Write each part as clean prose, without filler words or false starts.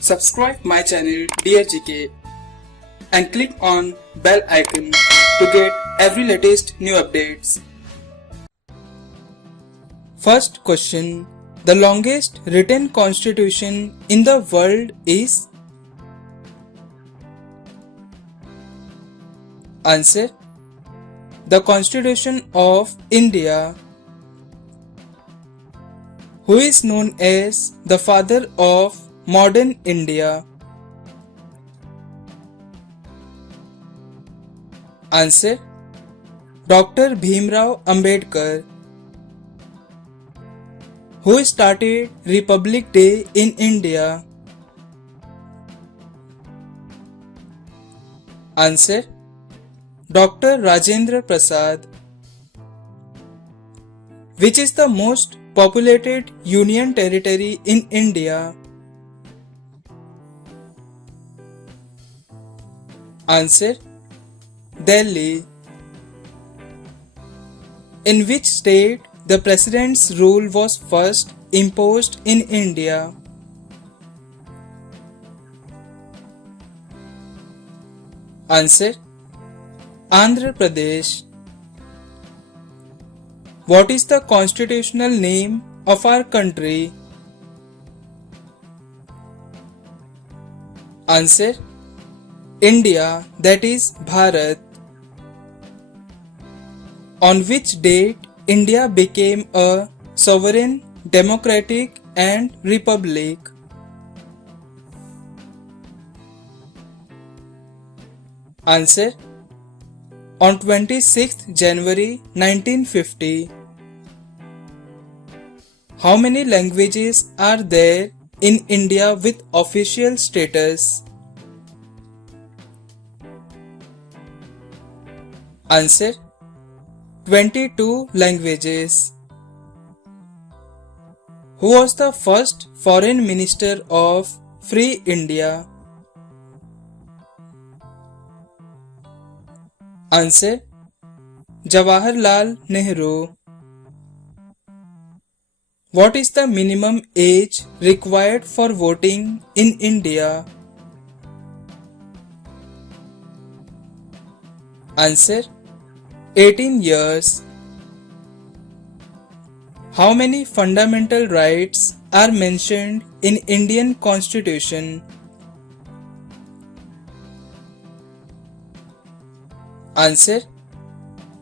Subscribe my channel Dear GK and click on bell icon to get every latest new updates. First question. The longest written constitution in the world is? Answer. The Constitution of India. Who is known as the father of modern India? Answer. Dr. Bhimrao Ambedkar. Who started Republic Day in India? Answer. Dr. Rajendra Prasad. Which is the most populated union territory in India? Answer. Delhi. In which state the president's rule was first imposed in India? Answer. Andhra Pradesh. What is the constitutional name of our country? Answer. India, that is Bharat. On which date India became a sovereign, democratic and republic? Answer. On 26th January 1950. How many languages are there in India with official status? Answer. 22 languages. Who was the first foreign minister of Free India? Answer. Jawaharlal Nehru. What is the minimum age required for voting in India? Answer. 18 years. How many fundamental rights are mentioned in Indian Constitution? Answer.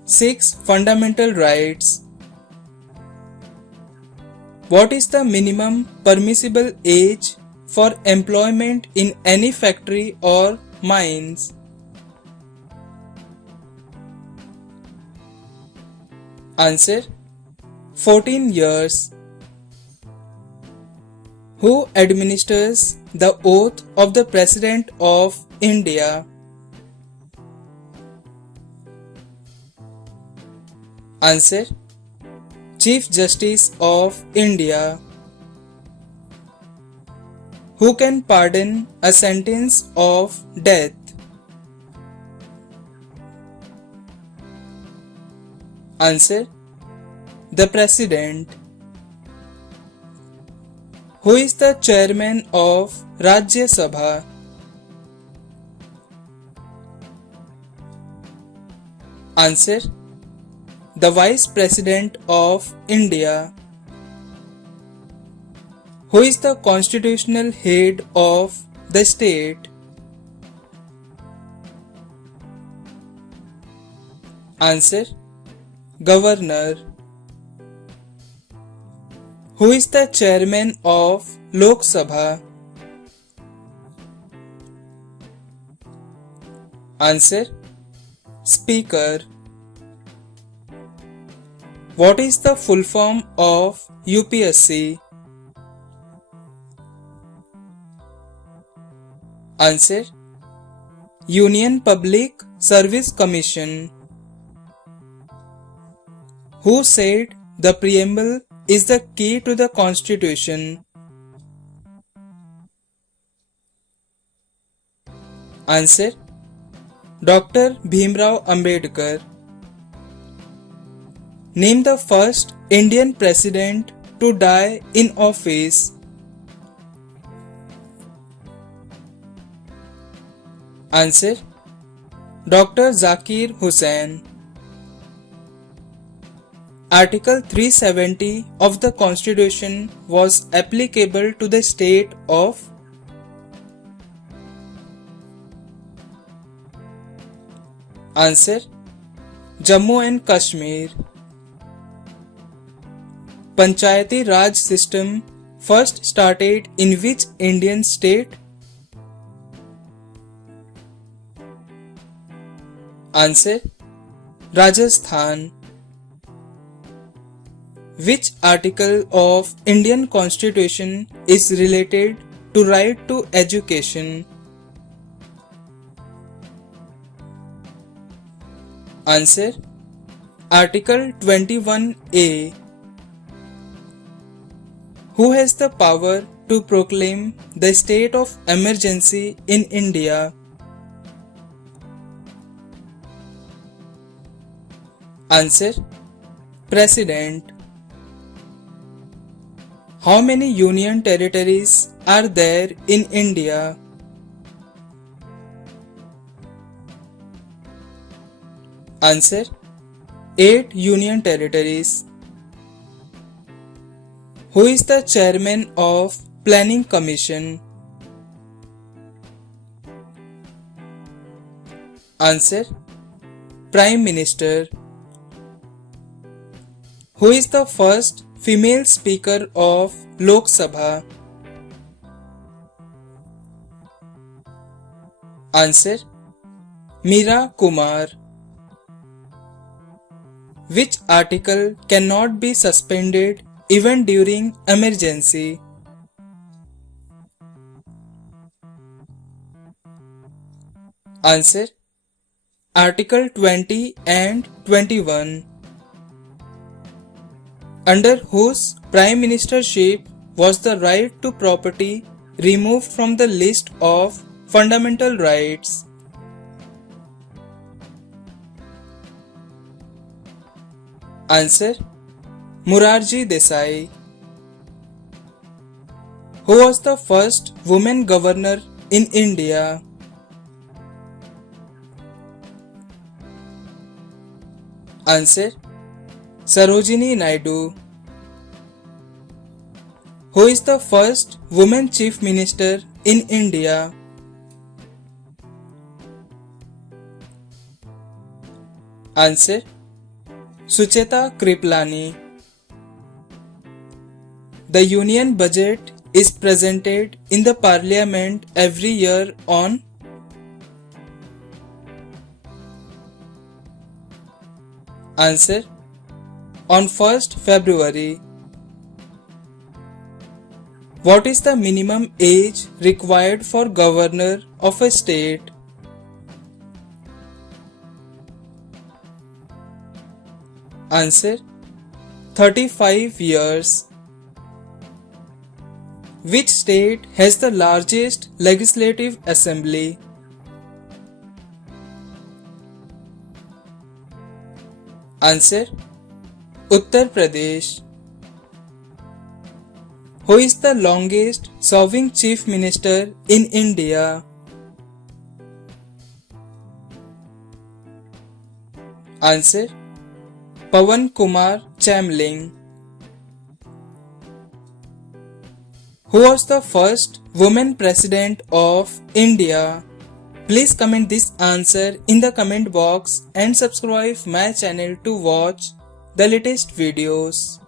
6 fundamental rights. What is the minimum permissible age for employment in any factory or mines? Answer. 14 years. Who administers the oath of the President of India? Answer. Chief Justice of India. Who can pardon a sentence of death? Answer. The President. Who is the chairman of Rajya Sabha? Answer. The Vice President of India. Who is the constitutional head of the state? Answer. Governor. Who is the chairman of Lok Sabha? Answer. Speaker. What is the full form of UPSC? Answer. Union Public Service Commission. Who said the preamble is the key to the Constitution? Answer. Dr. Bhimrao Ambedkar. Name the first Indian president to die in office. Answer: Dr. Zakir Hussain. Article 370 of the Constitution was applicable to the state of Answer: Jammu and Kashmir. Panchayati Raj system first started in which Indian state? Answer: Rajasthan. Which article of Indian Constitution is related to right to education? Answer: Article 21A. Who has the power to proclaim the state of emergency in India? Answer: President. How many union territories are there in India? Answer: 8 union territories. Who is the chairman of Planning Commission? Answer: Prime Minister. Who is the first female Speaker of Lok Sabha? Answer: Meera Kumar. Which article cannot be suspended even during emergency? Answer: Article 20 and 21. Under whose prime ministership was the right to property removed from the list of fundamental rights? Answer: Morarji Desai. Who was the first woman governor in India? Answer: Sarojini Naidu. Who is the first woman chief minister in India? Answer: Sucheta Kriplani. The Union Budget is presented in the Parliament every year on Answer: on 1st February. What is the minimum age required for governor of a state? Answer: 35 years. Which state has the largest legislative assembly? Answer: Uttar Pradesh. Who is the longest serving chief minister in India? Answer: Pawan Kumar Chamling. Who was the first woman president of India? Please comment this answer in the comment box and subscribe my channel to watch the latest videos.